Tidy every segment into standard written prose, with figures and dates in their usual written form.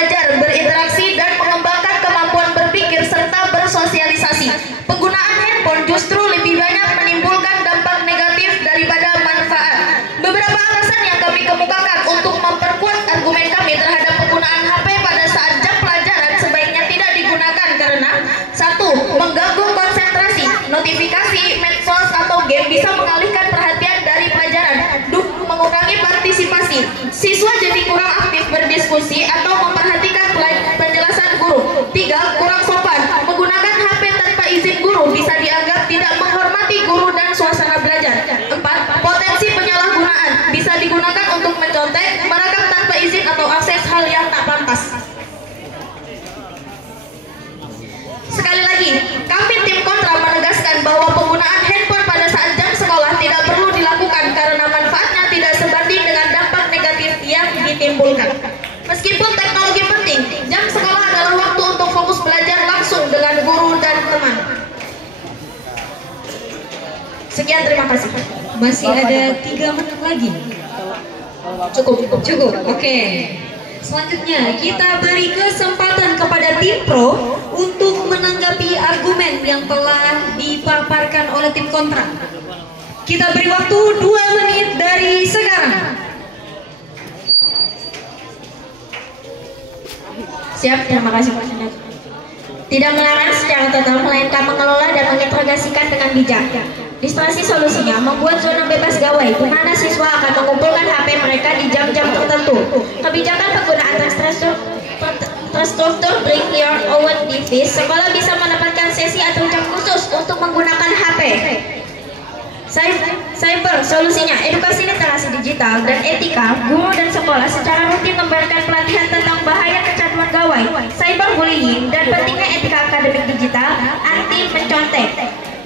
belajar, berinteraksi, dan mengembangkan kemampuan berpikir serta bersosialisasi. Penggunaan handphone justru lebih banyak menimbulkan dampak negatif daripada manfaat. Beberapa alasan yang kami kemukakan untuk memperkuat argumen kami terhadap penggunaan HP pada saat jam pelajaran sebaiknya tidak digunakan karena: 1. Mengganggu konsentrasi. Notifikasi, medsos, atau game bisa mengalihkan perhatian dari pelajaran. 2. Mengurangi partisipasi. Siswa jadi kurang aktif berdiskusi atau memperhatikan penjelasan guru. 3. Kurang sopan. Menggunakan HP tanpa izin guru bisa dianggap tidak menghormati guru dan suasana belajar. 4. Potensi penyalahgunaan. Bisa digunakan untuk mencontek, merekam tanpa izin atau akses hal yang tak pantas. Sekali lagi, kami tim kontra menegaskan bahwa penggunaan handphone pada saat jam sekolah tidak perlu dilakukan karena manfaatnya tidak sebanding dengan dampak negatif yang ditimbulkan. Meskipun teknologi penting, jam sekolah adalah waktu untuk fokus belajar langsung dengan guru dan teman. Sekian, terima kasih. Masih ada 3 menit lagi. Cukup. Oke. Selanjutnya kita beri kesempatan kepada tim pro untuk menanggapi argumen yang telah dipaparkan oleh tim kontra. Kita beri waktu 2 menit dari sekarang. Siap, terima kasih Pak Senat. Tidak melarang secara total, melainkan mengelola dan mengintegrasikan dengan bijak. Distrasi solusinya membuat zona bebas gawai di mana siswa akan mengumpulkan HP mereka di jam-jam tertentu. Kebijakan penggunaan terstruktur bring your own device. Sekolah bisa menempatkan sesi atau jam khusus untuk menggunakan HP. Cyber solusinya edukasi literasi digital dan etika. Guru dan sekolah secara rutin memberikan pelatihan tentang bahaya kecanduan gawai, cyberbullying, dan pentingnya etika akademik digital, anti mencontek,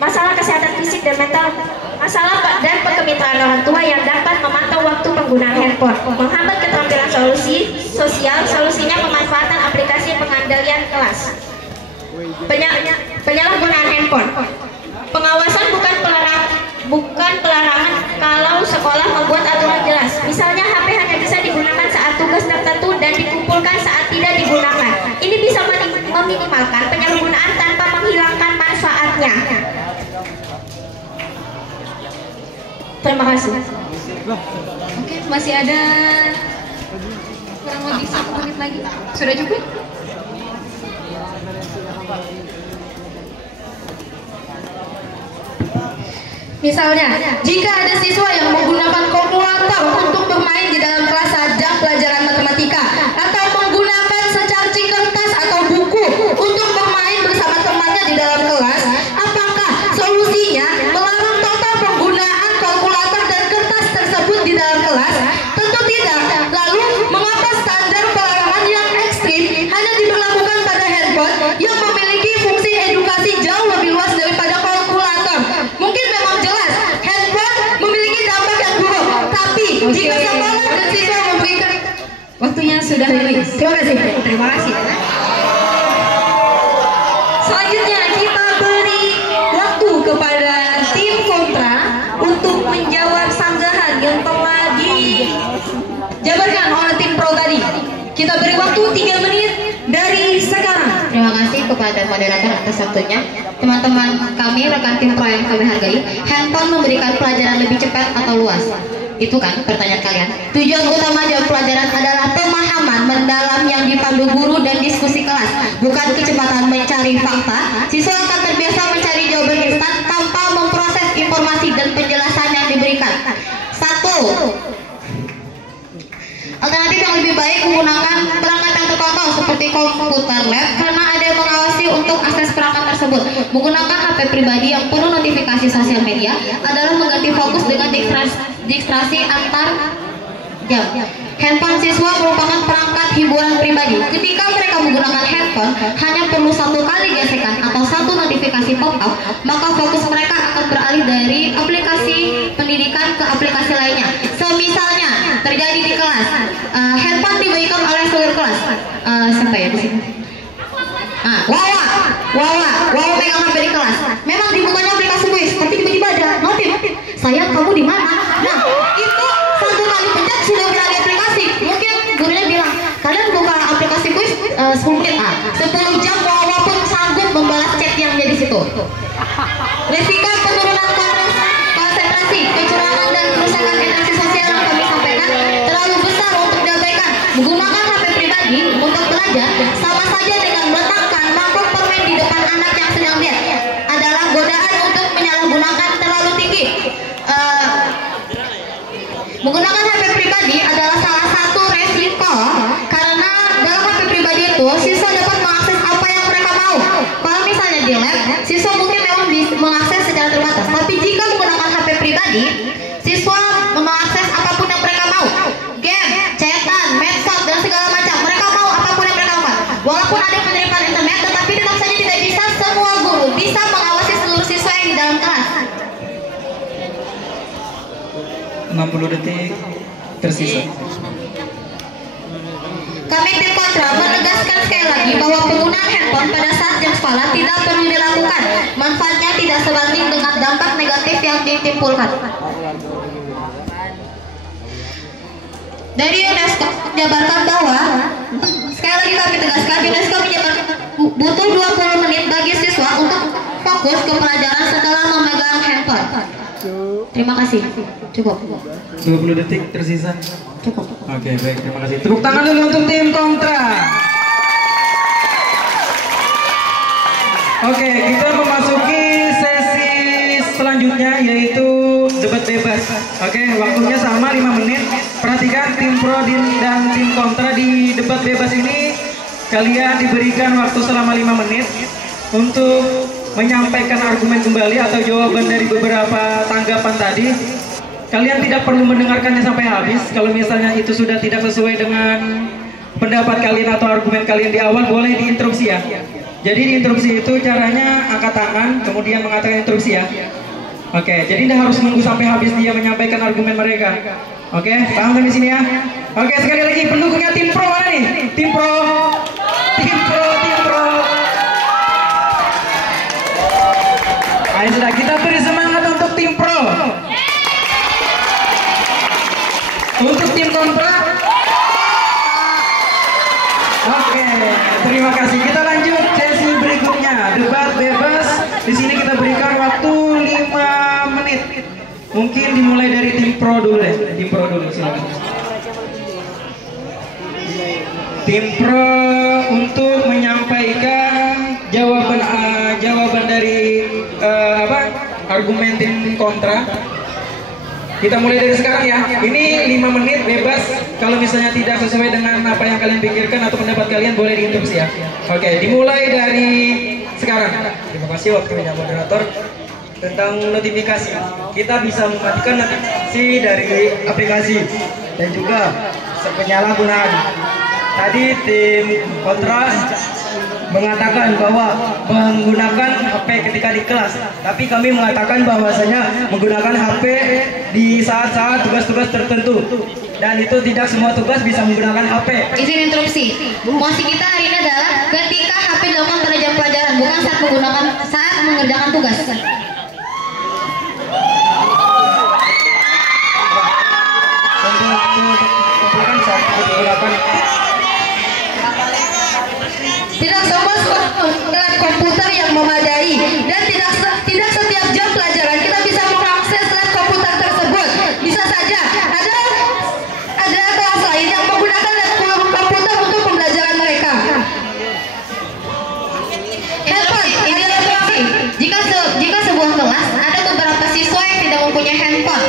masalah kesehatan fisik dan mental, masalah dan kemitraan orang tua yang dapat memantau waktu penggunaan handphone, menghambat keterampilan solusi sosial. Solusinya pemanfaatan aplikasi pengendalian kelas. Penyalahgunaan handphone. Pengawasan bukan pelarangan kalau sekolah membuat aturan jelas. Misalnya HP hanya bisa digunakan saat tugas tertentu dan dikumpulkan saat tidak digunakan. Ini bisa meminimalkan penyalahgunaan tanpa menghilangkan manfaatnya. Terima kasih. Oke, masih ada kurang lebih 1 menit lagi. Sudah cukup? Misalnya, jika ada siswa yang menggunakan kalkulator untuk bermain di dalam kelas saat jam pelajaran matematika, atau menggunakan secarcing kertas atau buku untuk bermain bersama temannya di dalam kelas, apakah solusinya melarang total penggunaan kalkulator dan kertas tersebut di dalam kelas? Tentu tidak. Lalu, mengapa standar pelarangan yang ekstrim hanya diberlakukan pada handphone yang memiliki fungsi edukasi jauh lebih luas daripada kalkulator? Mungkin memang jelas handphone memiliki dampak yang buruk, tapi jika sekolah dan siswa memberikan... Waktunya sudah habis. Terima kasih. Terima kasih. Selanjutnya kita beri waktu kepada tim kontra untuk menjawab sanggahan yang telah dijabarkan oleh tim pro tadi. Kita beri waktu 3 menit dari sekarang. Terima kasih kepada moderator atas waktunya. Teman-teman kami, rekan tim pro yang kami hargai, handphone memberikan pelajaran lebih cepat atau luas? Itu kan pertanyaan kalian. Tujuan utama jam pelajaran adalah pemahaman mendalam yang dipandu guru dan diskusi kelas, bukan kecepatan mencari fakta. Siswa akan terbiasa mencari jawaban instan tanpa memproses informasi dan penjelasan yang diberikan. 1. Alternatif yang lebih baik menggunakan perangkat yang terkontrol seperti komputer lab karena ada yang mengawasi untuk akses perangkat tersebut. Menggunakan HP pribadi yang penuh notifikasi sosial media adalah mengganti fokus dengan distraksi antar jam. Handphone siswa merupakan perangkat hiburan pribadi. Ketika mereka menggunakan handphone, hanya perlu 1 kali gesekan atau 1 notifikasi pop-up, maka fokus mereka akan beralih dari aplikasi pendidikan ke aplikasi lainnya. Misalnya terjadi di kelas, handphone dibagikan oleh seluruh kelas. Siapa ya di sini? Wawa pegang HP di kelas. Memang dibukanya aplikasi kuis, tapi tiba-tiba ada notif. Sayang, kamu di mana? Nah, itu 1 kali pencet sudah beralih aplikasi. Mungkin gurunya bilang, kalian buka aplikasi kuis 10 jam walaupun sanggup membalas chat yang ada di situ. Risiko penurunan konsentrasi, kecurangan dan kerusakan interaksi sosial yang kami sampaikan terlalu besar untuk diabaikan. Menggunakan HP pribadi untuk belajar sama saja dengan meletakkan mangkuk permen di depan anak yang sedang lihat. Adalah godaan untuk menyalahgunakan terlalu tinggi. Menggunakan HP pribadi adalah salah satu resiko karena dalam HP pribadi itu siswa dapat mengakses apa yang mereka mau. Kalau misalnya di lab, siswa mungkin memang mengakses secara terbatas. Tapi jika menggunakan HP pribadi, siswa mengakses apapun yang mereka mau. Game, chatan, medsos dan segala macam. Mereka mau apapun yang mereka mau. Walaupun ada penerimaan internet, tetapi tetap saja tidak bisa semua guru bisa mengawasi seluruh siswa yang di dalam kelas. 60 detik tersisa. Kami tim kontra menegaskan sekali lagi bahwa penggunaan handphone pada saat jam sekolah tidak perlu dilakukan. Manfaatnya tidak sebanding dengan dampak negatif yang ditimbulkan. Dari UNESCO menjabarkan bahwa sekali lagi kami tegaskan, UNESCO menjabarkan butuh 20 menit bagi siswa untuk fokus ke pelajaran setelah memegang handphone. Terima kasih. Cukup. 20 detik tersisa. Cukup. Oke, baik, terima kasih. Tepuk tangan dulu untuk tim kontra. Oke, kita memasuki sesi selanjutnya yaitu debat bebas. Oke, waktunya sama 5 menit. Perhatikan tim pro dan tim kontra di debat bebas ini. Kalian diberikan waktu selama 5 menit untuk menyampaikan argumen kembali atau jawaban dari beberapa tanggapan tadi. Kalian tidak perlu mendengarkannya sampai habis. Kalau misalnya itu sudah tidak sesuai dengan pendapat kalian atau argumen kalian di awal, boleh diinterupsi ya. Jadi diinterupsi itu caranya angkat tangan, kemudian mengatakan interupsi ya. Oke, jadi tidak harus menunggu sampai habis dia menyampaikan argumen mereka. Oke, paham sampai sini ya? Oke, sekali lagi pendukungnya tim pro mana nih? Tim pro. Tim pro, tim pro. Ayo sudah, kita beri semangat untuk tim pro. Untuk tim kontra. Oke, terima kasih. Kita lanjut sesi berikutnya, debat bebas. Di sini kita berikan waktu 5 menit. Mungkin dimulai dari tim pro dulu deh. Tim pro dulu, silakan. Tim pro untuk menyampaikan jawaban dari argumen tim kontra. Kita mulai dari sekarang ya. Ini 5 menit bebas. Kalau misalnya tidak sesuai dengan apa yang kalian pikirkan atau pendapat kalian, boleh diinterupsi ya. Oke, dimulai dari sekarang. Terima kasih waktunya moderator. Tentang notifikasi, kita bisa mematikan notifikasi dari aplikasi dan juga penyalahgunaan. Tadi tim kontra mengatakan bahwa menggunakan HP ketika di kelas, tapi kami mengatakan bahwasanya menggunakan HP di saat-saat tugas-tugas tertentu, dan itu tidak semua tugas bisa menggunakan HP. Izin interupsi. Mosi kita hari ini adalah ketika HP dilakukan pada jam pelajaran, bukan saat mengerjakan tugas. Tidak semua alat komputer yang memadai dan tidak setiap jam pelajaran kita bisa mengakses alat komputer tersebut. Bisa saja ada kelas lain yang menggunakan alat komputer untuk pembelajaran mereka. Handphone ini adalah jika sebuah kelas ada beberapa siswa yang tidak mempunyai handphone.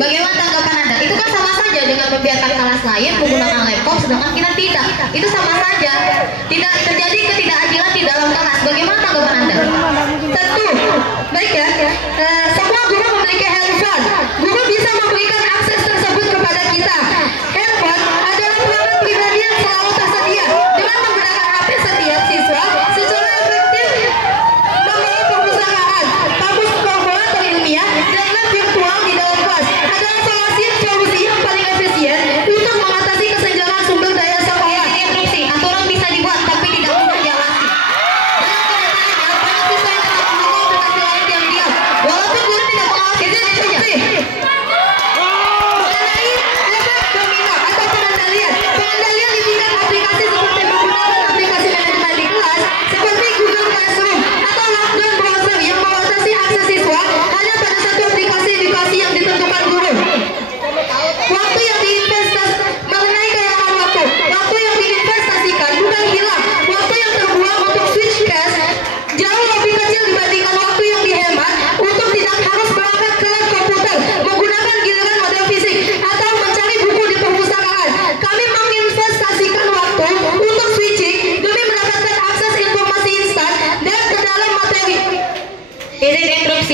Bagaimana tanggapan Anda? Itu kan sama saja dengan membiarkan kelas lain menggunakan laptop sedangkan kita tidak. Itu sama saja. Tidak terjadi ketidakadilan di dalam kelas. Bagaimana tanggapan Anda? Tentu. Baik ya. Semua guru memiliki handphone. Guru bisa memberikan akses tersebut kepada kita. Handphone adalah perangkat pribadi yang selalu tersedia. Dengan menggunakan HP setiap siswa secara efektif memiliki perpustakaan, kampus kalkulator ilmiah, dan lab virtual di dalam kelas adalah solusi yang paling efisien untuk mengatasi kesenjangan sumber daya sekolah. Interupsi, aturan bisa dibuat tapi tidak mudah diawasi. Dalam kenyataannya, banyak siswa yang tetap mendukung tetapi lain diam-diam.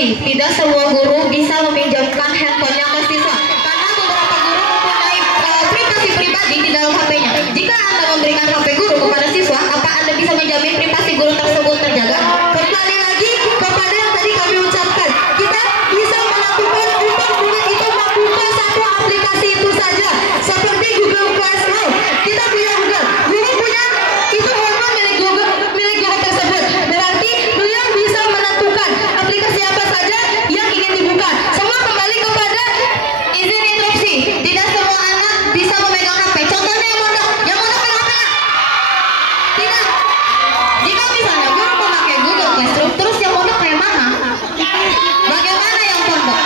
interupsi. Tidak semua guru bisa meminjamkan handphonenya ke siswa karena beberapa guru mempunyai privasi pribadi di dalam HP-nya. Jika Anda memberikan HP guru kepada siswa, apa Anda bisa menjamin privasi guru tersebut terjaga? Kembali lagi kepada yang tadi kami ucapkan, kita bisa melakukan untuk murid itu membuka satu aplikasi itu saja, seperti Google Classroom. Kita punya Google, guru punya itu handphone milik Google tersebut. Berarti beliau bisa menentukan aplikasi apa saja yang ingin dibuka. Semua kembali kepada Izin interupsi. Tidak semua anak bisa memegang HP. Contohnya yang mondok pegang HP nggak? Tidak. Jika misalnya guru memakai Google Classroom, terus yang mondok kayak mana? Bagaimana yang pondok?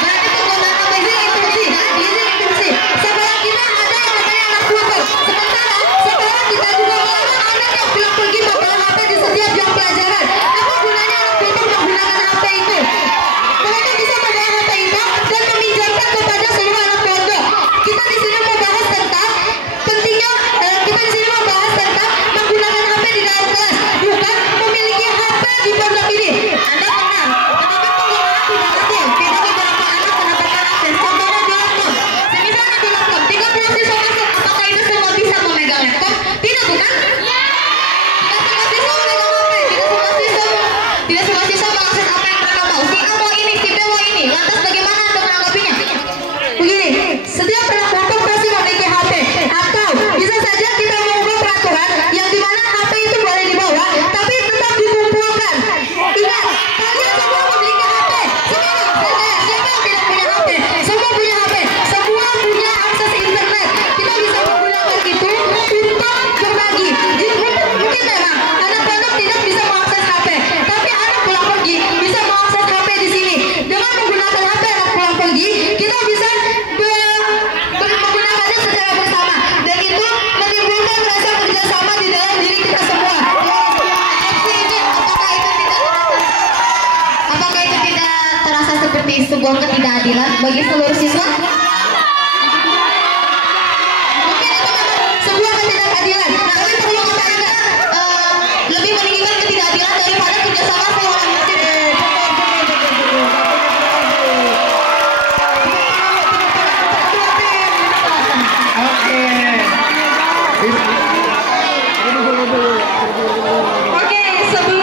Berarti penggunaan apa izin interupsi? izin interupsi. Sekarang kita ada yang namanya anak kultur. Sementara sekarang kita juga melarang anak yang pulang pergi memegang HP di setiap jam pelajaran. Apa gunanya anak kultur menggunakan HP itu? Mereka bisa memegang HP itu dan meminjamkan kepada seluruh anak pondok. Kita di sini membahas tentang pentingnya, kita di sini membahas tentang menggunakan HP di dalam kelas, bukan memiliki HP di pondok ini. Anda benar, tetapi penggunaan tidak adil. Tidak beberapa anak mendapatkan akses. Contohnya di laptop. Misalnya di laptop, 30 siswa masuk. Apakah itu semua bisa memegang laptop? Tidak, bukan? Tidak semua siswa memegang HP. Tidak semua siswa mengakses apa yang mereka mau. Si A mau ini, si B mau ini. Lantas bagaimana Anda menanggapinya? Begini, setiap anak pondok pasti memiliki HP, atau bisa saja kita mengubah peraturan yang dimana HP itu boleh dibawa, tapi tetap dikumpulkan. Ingat, kalian semua memiliki HP. Sekarang, siapa yang tidak punya HP? Semua punya HP. Semua punya akses internet. Kita bisa menggunakan itu untuk berbagi. Mungkin memang anak pondok tidak bisa mengakses HP, tapi anak pulang pergi bisa mengakses HP di sini. Dengan menggunakan HP anak pulang pergi, kita bisa menggunakannya secara bersama, dan itu menimbulkan rasa kerjasama di dalam diri kita semua. Opsi ini, apakah itu tidak terasa seperti sebuah ketidakadilan bagi seluruh siswa? Mungkin itu memang sebuah ketidakadilan. Tapi perlu kita ingat, Lebih meninggikan ketidakadilan daripada kerjasama seorang murid. Oke. oke, sebelum